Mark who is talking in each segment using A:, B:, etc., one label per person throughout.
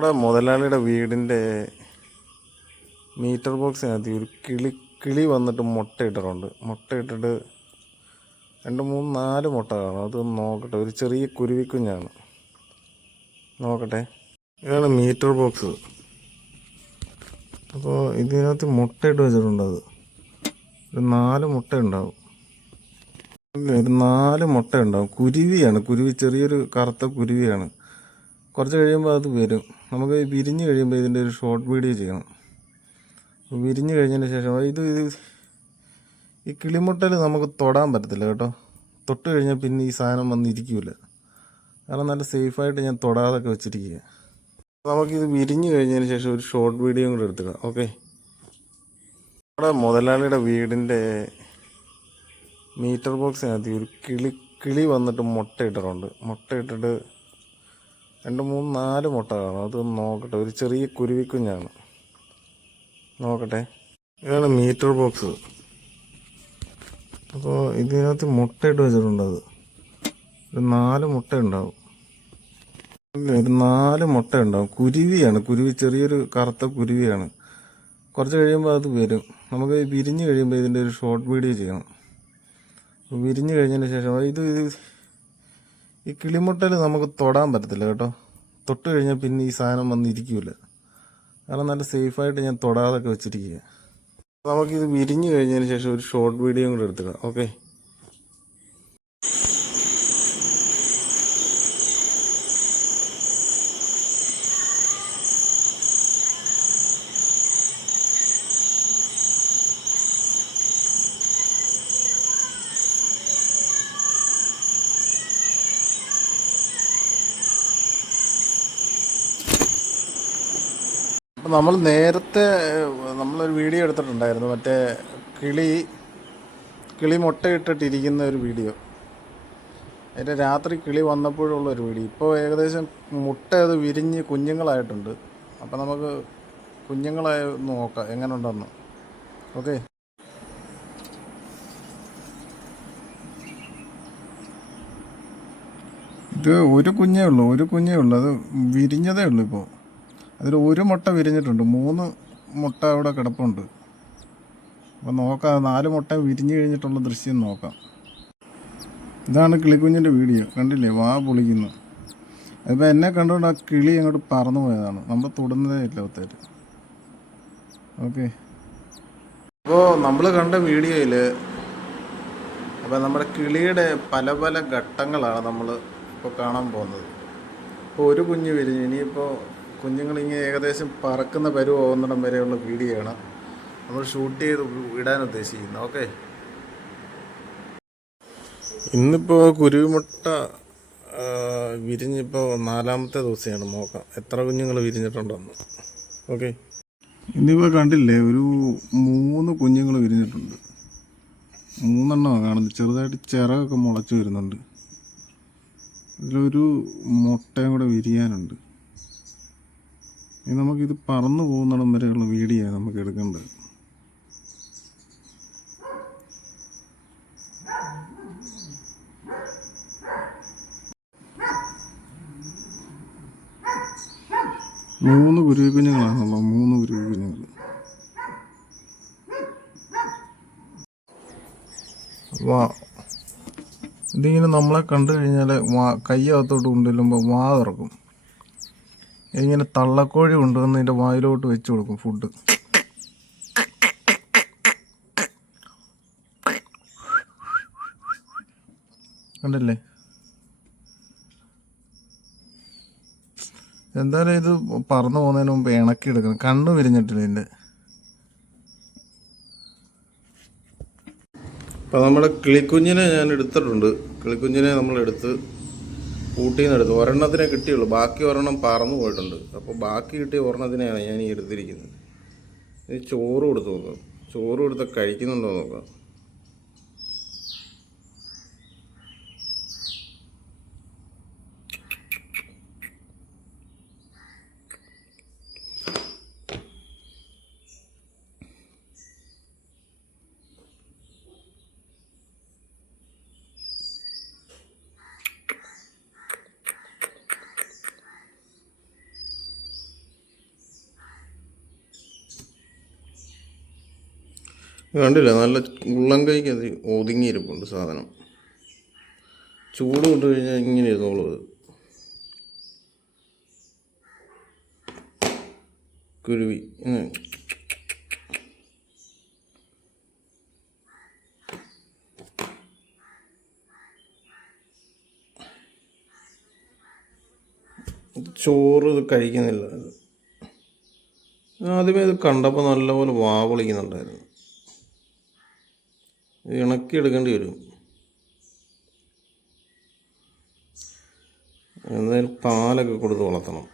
A: നമ്മുടെ മുതലാളിയുടെ വീടിന്റെ മീറ്റർ ബോക്സിനകത്ത് ഒരു കിളി കിളി വന്നിട്ട് മുട്ടയിട്ടിട്ടുണ്ട് മുട്ടയിട്ടിട്ട് രണ്ട് മൂന്ന് നാല് മുട്ട കാണും. അത് നോക്കട്ടെ. ഒരു ചെറിയ കുരുവിക്കുഞ്ഞാണ് നോക്കട്ടെ. ഇതാണ് മീറ്റർ ബോക്സ്. അപ്പോൾ ഇതിനകത്ത് മുട്ടയിട്ട് വെച്ചിട്ടുണ്ട് അത്. ഒരു നാല് മുട്ട ഉണ്ടാവും. ഒരു നാല് മുട്ട ഉണ്ടാവും. കുരുവിയാണ്. കുരുവി ചെറിയൊരു കറുത്ത കുരുവിയാണ്. കുറച്ച് കഴിയുമ്പോൾ അത് വരും. നമുക്ക് വിരിഞ്ഞ് കഴിയുമ്പോൾ ഇതിന്റെ ഒരു ഷോർട്ട് വീഡിയോ ചെയ്യണം. വിരിഞ്ഞ് കഴിഞ്ഞതിന് ശേഷം ഇത് ഈ കിളിമുട്ടൽ നമുക്ക് തൊടാൻ പറ്റത്തില്ല കേട്ടോ. തൊട്ട് കഴിഞ്ഞാൽ പിന്നെ ഈ സാധനം വന്നിരിക്കില്ല കാരണം നല്ല സേഫായിട്ട് ഞാൻ തൊടാതൊക്കെ വെച്ചിരിക്കുക നമുക്കിത് വിരിഞ്ഞ് കഴിഞ്ഞതിന് ശേഷം ഒരു ഷോർട്ട് വീഡിയോ കൂടെ എടുത്തിടാം. ഓക്കെ നമ്മുടെ മുതലാളിയുടെ വീടിന്റെ മീറ്റർ ബോക്സിനകത്ത് ഒരു കിളി കിളി വന്നിട്ട് മുട്ടയിട്ടിട്ടുണ്ട് മുട്ടയിട്ടിട്ട് രണ്ട് മൂന്ന് നാല് മുട്ട കാണും. അത് നോക്കട്ടെ. ഒരു ചെറിയ കുരുവിക്കുഞ്ഞാണ് നോക്കട്ടെ. ഇതാണ് മീറ്റർ ബോക്സ്. അപ്പോൾ ഇതിനകത്ത് മുട്ടയിട്ട് വെച്ചിട്ടുണ്ട് അത്. ഒരു നാല് മുട്ട ഉണ്ടാവും. ഒരു നാല് മുട്ട ഉണ്ടാവും. കുരുവിയാണ്. കുരുവി ചെറിയൊരു കറുത്ത കുരുവിയാണ്. കുറച്ച് കഴിയുമ്പോൾ അത് വരും. നമുക്ക് വിരിഞ്ഞ് കഴിയുമ്പോൾ ഇതിന്റെ ഒരു ഷോർട്ട് വീഡിയോ ചെയ്യണം. വിരിഞ്ഞ് കഴിഞ്ഞതിന് ശേഷം ഇത് ഇത് ഈ കിളിമുട്ടൽ നമുക്ക് തൊടാൻ പറ്റത്തില്ല കേട്ടോ. തൊട്ട് കഴിഞ്ഞാൽ പിന്നെ ഈ സാധനം വന്നിരിക്കില്ല കാരണം നല്ല സേഫായിട്ട് ഞാൻ തൊടാതൊക്കെ വെച്ചിരിക്കുക നമുക്കിത് വിരിഞ്ഞു കഴിഞ്ഞതിന് ശേഷം ഒരു ഷോർട്ട് വീഡിയോ കൂടെ എടുത്തിടാം. ഓക്കെ? നമ്മൾ നേരത്തെ നമ്മളൊരു വീഡിയോ എടുത്തിട്ടുണ്ടായിരുന്നു. മറ്റേ കിളി കിളി മുട്ടയിട്ടിട്ടിരിക്കുന്ന ഒരു വീഡിയോ. അതിന്റെ രാത്രി കിളി വന്നപ്പോഴുള്ള ഒരു വീഡിയോ. ഇപ്പോൾ ഏകദേശം മുട്ട അത് വിരിഞ്ഞ് കുഞ്ഞുങ്ങളായിട്ടുണ്ട്. അപ്പോൾ നമുക്ക് കുഞ്ഞുങ്ങളായി നോക്കാം എങ്ങനെ ഉണ്ടെന്ന് ഓക്കെ. ഇത് ഒരു കുഞ്ഞേ ഉള്ളൂ ഒരു കുഞ്ഞേ ഉള്ളൂ. അത് വിരിഞ്ഞതേ ഉള്ളൂ ഇപ്പോൾ അതിൽ ഒരു മുട്ട വിരിഞ്ഞിട്ടുണ്ട്. മൂന്ന് മുട്ട അവിടെ കിടപ്പുണ്ട്. അപ്പോൾ നോക്കാം നാല് മുട്ട വിരിഞ്ഞു കഴിഞ്ഞിട്ടുള്ള ദൃശ്യം നോക്കാം. ഇതാണ് കിളിക്കുഞ്ഞിന്റെ വീഡിയോ. കണ്ടില്ലേ? വാ പൊളിക്കുന്നു. അതിപ്പോൾ എന്നെ കണ്ടുകൊണ്ട് ആ കിളി അങ്ങോട്ട് പറന്നു പോയതാണ്. നമ്മൾ തൊടുന്നതേ ഇല്ല ഒത്തേര് ഓക്കെ. അപ്പോൾ നമ്മൾ കണ്ട വീഡിയോയിൽ അപ്പോൾ നമ്മുടെ കിളിയുടെ പല പല ഘട്ടങ്ങളാണ് നമ്മൾ ഇപ്പോൾ കാണാൻ പോകുന്നത്. ഇപ്പോൾ ഒരു കുഞ്ഞ് വിരിഞ്ഞു ഇനിയിപ്പോൾ കുഞ്ഞുങ്ങളിങ്ങനെ ഏകദേശം പറക്കുന്ന പരുവാകുന്നിടം വരെയുള്ള വീഡിയോ ആണ് നമ്മൾ ഷൂട്ട് ചെയ്ത് ഇടാൻ ഉദ്ദേശിക്കുന്നത്. ഓക്കെ? ഇന്നിപ്പോൾ കുരുവിമുട്ട വിരിഞ്ഞിപ്പോൾ നാലാമത്തെ ദിവസമാണ് നോക്കാം എത്ര കുഞ്ഞുങ്ങൾ വിരിഞ്ഞിട്ടുണ്ടെന്ന്. ഓക്കെ? ഇന്നിപ്പോൾ കണ്ടില്ലേ ഒരു മൂന്ന് കുഞ്ഞുങ്ങൾ വിരിഞ്ഞിട്ടുണ്ട്. മൂന്നെണ്ണമാണ് കാണുന്നത്. ചെറുതായിട്ട് ചിറകൊക്കെ മുളച്ചു വരുന്നുണ്ട്. ഇതിലൊരു മുട്ടയും കൂടെ വിരിയാനുണ്ട്. ഇനി നമുക്കിത് പറന്നു പോകുന്നിടം വരെയുള്ള വീഡിയോ നമുക്ക് എടുക്കേണ്ടത്. മൂന്ന് കുരുവി മൂന്ന് കുരുവി വാ. ഇതിങ്ങനെ നമ്മളെ കണ്ടു കഴിഞ്ഞാൽ വാ കയ്യകത്തോട്ട് കൊണ്ടുവരുമ്പോൾ വാ തുറക്കും. ഇങ്ങനെ തള്ളക്കോഴി കൊണ്ടുവന്ന് ഇതിന്റെ വായിലോട്ട് വെച്ച് കൊടുക്കും ഫുഡ് കണ്ടല്ലേ? എന്തായാലും ഇത് പറന്നു പോകുന്നതിന് മുമ്പ് ഇണക്കി എടുക്കണം. കണ്ണു വിരിഞ്ഞിട്ടില്ല ഇതിന്റെ അപ്പോൾ നമ്മുടെ കിളിക്കുഞ്ഞിനെ ഞാൻ എടുത്തിട്ടുണ്ട്. കിളിക്കുഞ്ഞിനെ നമ്മൾ കൂട്ടിൽ നിന്ന് എടുത്തു ഒരെണ്ണത്തിനെ കിട്ടിയുള്ളൂ. ബാക്കി ഒരെണ്ണം പറന്നു പോയിട്ടുണ്ട്. അപ്പോൾ ബാക്കി കിട്ടിയ ഒരെണ്ണത്തിനെയാണ് ഞാൻ ഈ എടുത്തിരിക്കുന്നത്. ഇത് ചോറ് കൊടുത്ത് നോക്കാം. ചോറ് കൊടുത്ത് കഴിക്കുന്നുണ്ടോ നോക്കാം. കണ്ടില്ല? നല്ല ഉള്ളം കൈക്ക് അത് ഒതുങ്ങിയിരിപ്പുണ്ട് സാധനം. ചൂട് കൊണ്ട് കഴിഞ്ഞാൽ ഇങ്ങനെ ഇരുന്നോളൂ കുരുവി. ചോറ് ഇത് കഴിക്കുന്നില്ല. ആദ്യമേ ഇത് കണ്ടപ്പോൾ നല്ലപോലെ വാ വിളിക്കുന്നുണ്ടായിരുന്നു. ഇണക്കി എടുക്കേണ്ടി വരും. എന്തായാലും പാലൊക്കെ കൊടുത്ത് വളർത്തണം.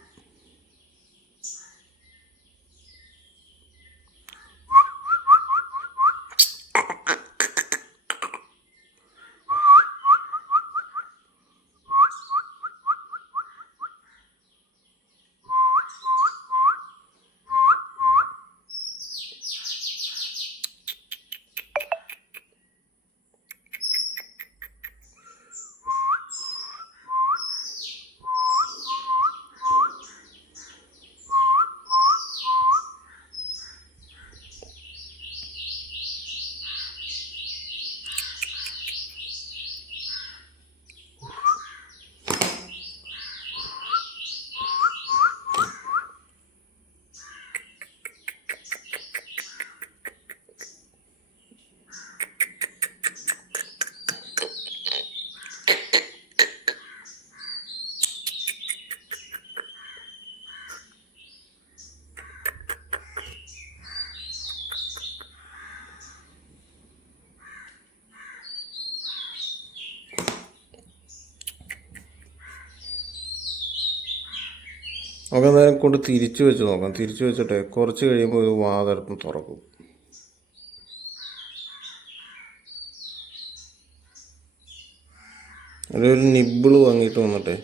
A: നമുക്ക് എന്തായാലും കൊണ്ട് തിരിച്ചു വെച്ച് നോക്കാം തിരിച്ചു വെച്ചിട്ട് കുറച്ച് കഴിയുമ്പോൾ ഒരു വാതിലപ്പം തുറക്കും. ഒരു നിബിൾ വാങ്ങിയിട്ട് വന്നിട്ട്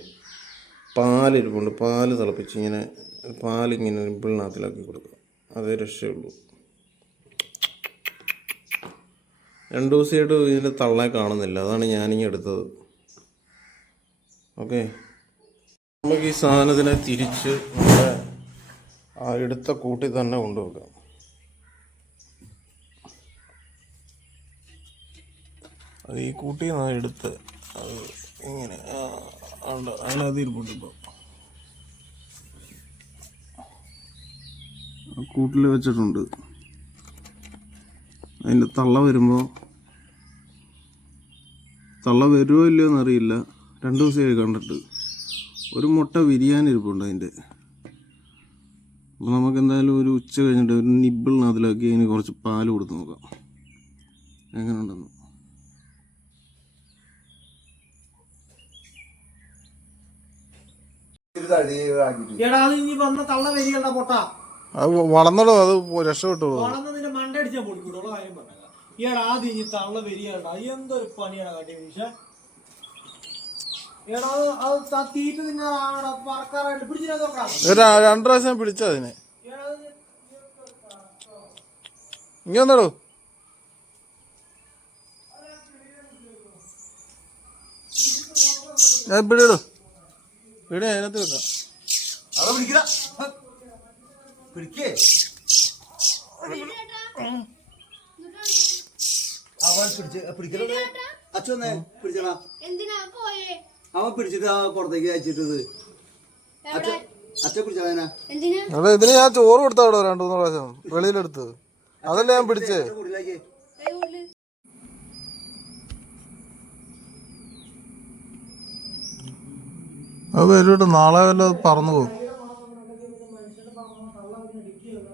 A: പാലിരിപ്പുണ്ട്. പാൽ തിളപ്പിച്ച് ഇങ്ങനെ പാലിങ്ങനെ നിബിളിനകത്തിലാക്കി കൊടുക്കുക. അതേ രക്ഷയുള്ളൂ. രണ്ട് ദിവസമായിട്ട് ഇതിന്റെ തള്ളെ കാണുന്നില്ല. അതാണ് ഞാനിങ്ങനെ എടുത്തത്. ഓക്കെ? നമുക്ക് ഈ സാധനത്തിനെ തിരിച്ച് നമ്മുടെ ആ എടുത്ത കൂട്ടിൽ തന്നെ കൊണ്ടുവെക്കാം. അത് ഈ കൂട്ടി നിന്നാണ് എടുത്ത് അത് ഇങ്ങനെ ഇരിപ്പുണ്ട് ഇപ്പോൾ കൂട്ടിൽ വെച്ചിട്ടുണ്ട്. അതിന്റെ തള്ള വരുമ്പോൾ തള്ള വരുമോ ഇല്ലയോ എന്നറിയില്ല രണ്ട് ദിവസമായി കണ്ടിട്ട്. ഒരു മുട്ട വിരിയാനിരിപ്പുണ്ട് അതിന്റെ. അപ്പോൾ നമുക്ക് എന്തായാലും ഒരു ഉച്ച കഴിഞ്ഞിട്ട് ഒരു നിബിളിനകത്തിലാക്കി അതിന് കുറച്ച് പാൽ കൊടുത്ത് നോക്കാം. എങ്ങനെ ഉണ്ടെന്ന്
B: എടാ അത് പൊട്ട.
A: അത് വളർന്നോളൂ അത് രക്ഷപ്പെട്ടോളൂ
B: വളർന്ന് നിന്റെ മണ്ട അടിച്ചാൽ പൊടിക്കൂടുള്ള കാര്യം പറഞ്ഞ എടാ ആദ്യം ഇനി തള്ള വരികണ്ട. എന്തൊരു പണിയാണ് കാട്ടി മീശ എടാ അത് അത് ത- തീറ്റ തിന്നാണ് പറക്കാറായിട്ട് പിടിച്ചിട്ട് നോക്കാം
A: ഒരു രണ്ട് പ്രാവശ്യം പിടിച്ചോ അതിനെ. വന്നോളൂ. ഞാൻ പിടിയോ പിടി അതിനകത്ത് വെക്കാം.
C: അവൻ പിടിച്ച് പിടിക്കലേ അച്ഛനെ പിടിച്ചടാ.
D: എന്തിനാ പോയേ?
C: അവൻ പിടിച്ചിട്ട് ആ പുറത്തേക്ക് അയച്ചിട്ടത്. അച്ഛൻ
D: എന്തിനാ?
A: അതെ ഇതിന് ഞാൻ ചോറ് കൊടുത്ത അവിടെ രണ്ടു മൂന്ന് പ്രാവശ്യം. വെളിയിലെടുത്ത്. അതല്ലേ ഞാൻ പിടിച്ചേ? അത് വരും നാളെ വല്ല പറന്നു പോകും